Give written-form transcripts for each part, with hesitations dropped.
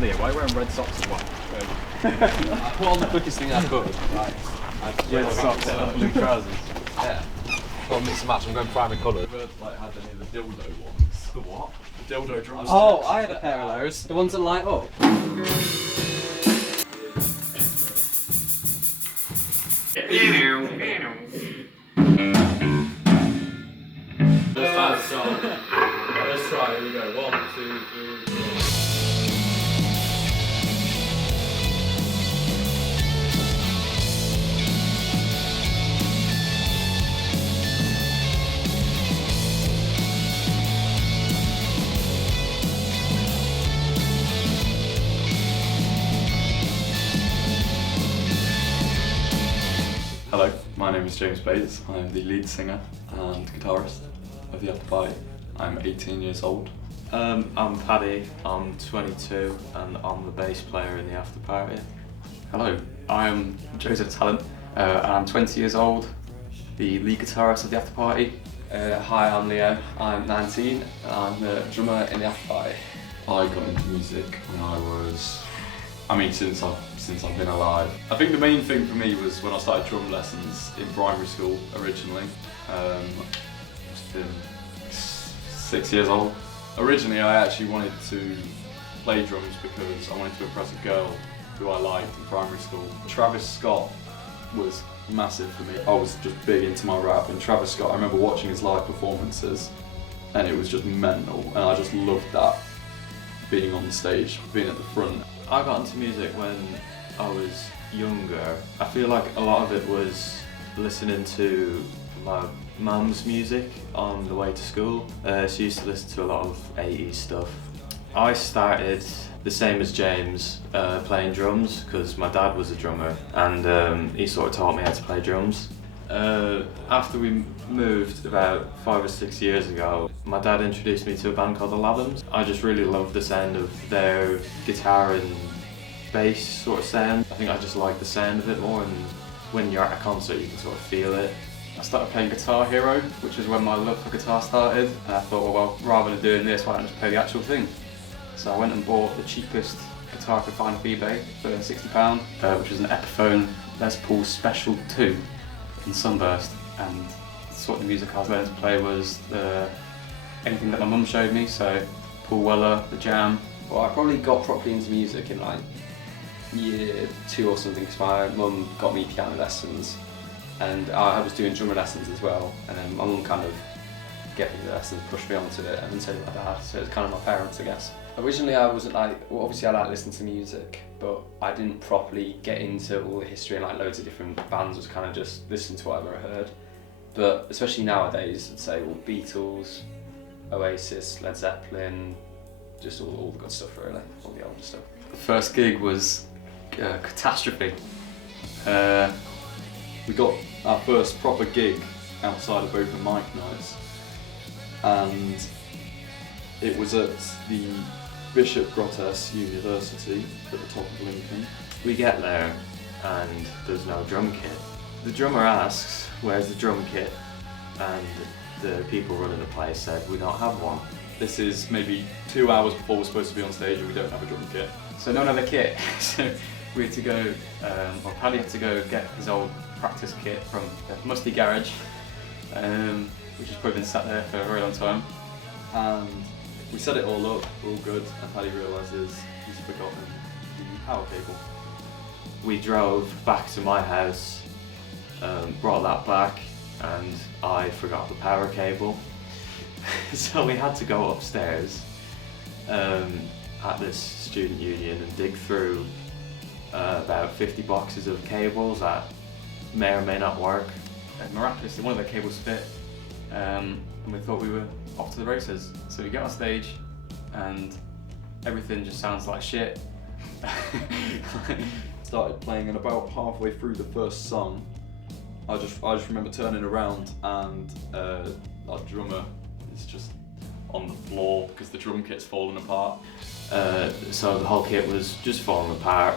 Leah, why are you wearing red socks as well? I put on the quickest thing I could. Right. Red socks and blue trousers. Yeah. Got to mix and match. I'm going primary colour. Never had any of the dildo ones. The what? The dildo drums. Oh, I had a pair of those. The ones that light up. Let's try, here we go. 1, 2, 3, 4. Hello, my name is James Bates. I'm the lead singer and guitarist of The Afterparty. I'm 18 years old. I'm Paddy, I'm 22 and I'm the bass player in The Afterparty. Hello, I am Joseph Talent and I'm 20 years old, the lead guitarist of The Afterparty. Hi, I'm Leo. I'm 19 and I'm the drummer in The Afterparty. I got into music when I was, since I've been alive. I think the main thing for me was when I started drum lessons in primary school originally. Must have been 6 years old. Originally I actually wanted to play drums because I wanted to impress a girl who I liked in primary school. Travis Scott was massive for me. I was just big into my rap, and Travis Scott, I remember watching his live performances and it was just mental, and I just loved that, being on stage, being at the front. I got into music when I was younger. I feel like a lot of it was listening to my mum's music on the way to school. She used to listen to a lot of 80s stuff. I started the same as James, playing drums, because my dad was a drummer and he sort of taught me how to play drums. After we moved about 5 or 6 years ago, my dad introduced me to a band called the Lavins. I just really loved the sound of their guitar and bass sort of sound. I think I just like the sound of it more, and when you're at a concert you can sort of feel it. I started playing Guitar Hero, which is when my love for guitar started, and I thought, well, rather than doing this, why don't I just play the actual thing? So I went and bought the cheapest guitar I could find off eBay for £60, which was an Epiphone Les Paul Special 2 in Sunburst, and the sort of music I was learning to play was anything that my mum showed me, so Paul Weller, The Jam. Well, I probably got properly into music in like year 2 or something, because my mum got me piano lessons and I was doing drummer lessons as well, and then my mum kind of gave me the lessons, pushed me onto it, and then so did my dad, so it's kind of my parents, I guess. Originally I wasn't obviously I like listening to music, but I didn't properly get into all the history and like loads of different bands. I was kind of just listening to whatever I heard. But especially nowadays, I'd say all Beatles, Oasis, Led Zeppelin, just all the good stuff really, all the older stuff. The first gig was Catastrophe. We got our first proper gig outside of open mic nights, and it was at the Bishop Grottes University at the top of Lincoln. We get there and there's no drum kit. The drummer asks, where's the drum kit? And the people running the place said, we don't have one. This is maybe 2 hours before we're supposed to be on stage and we don't have a drum kit. So no one had a kit. So we had to go, Paddy had to go get his old practice kit from the musty garage, which has probably been sat there for a very long time. And we set it all up, we're all good, and Paddy realises he's forgotten the power cable. We drove back to my house, brought that back, and I forgot the power cable. So we had to go upstairs at this student union and dig through about 50 boxes of cables that may or may not work. And miraculously, one of the cables fit, and we thought we were off to the races. So we get on stage, and everything just sounds like shit. Started playing, and about halfway through the first song, I just remember turning around, and our drummer is just on the floor because the drum kit's fallen apart. So the whole kit was just falling apart.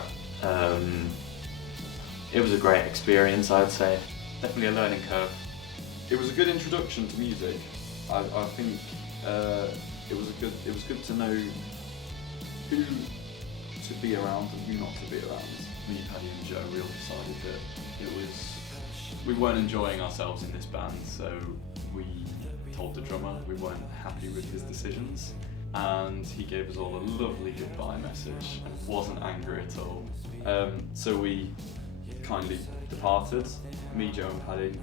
It was a great experience, I'd say. Definitely a learning curve. It was a good introduction to music. I think it was good to know who to be around and who not to be around. Me, Paddy and Joe, we all decided that we weren't enjoying ourselves in this band, so we told the drummer we weren't happy with his decisions, and he gave us all a lovely goodbye message and wasn't angry at all. So we kindly departed. Me, Joe and Paddy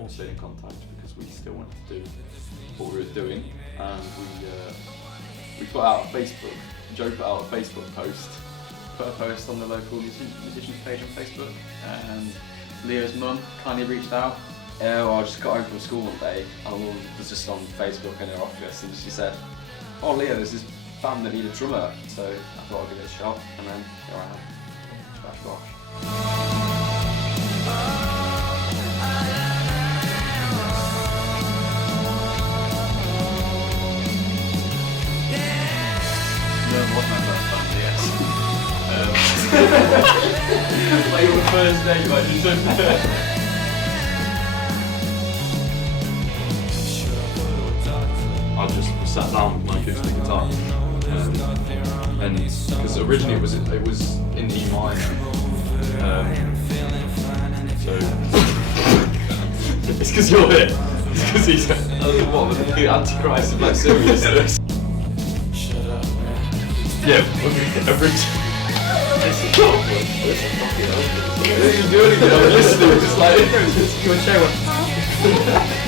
all stayed in contact because we still wanted to do what we were doing, and we put out a Facebook. Joe put out a Facebook post. Put a post on the local musicians page on Facebook, and Leo's mum kindly reached out. Well, I just got home from school one day, and my mum was just on Facebook in her office, and she said, "Oh Leo, there's this band that need a drummer," so I thought I'd give it a shot, and then here I am. Splash bosh. No, it wasn't my first band, yes. Like your first date, like you said. I just sat down with my acoustic guitar, and because originally it was in E minor, so it's because you're here. It's because he's what the Antichrist of like seriousness. Yeah, originally. You do anything, I'm listening, just like, you want to show one?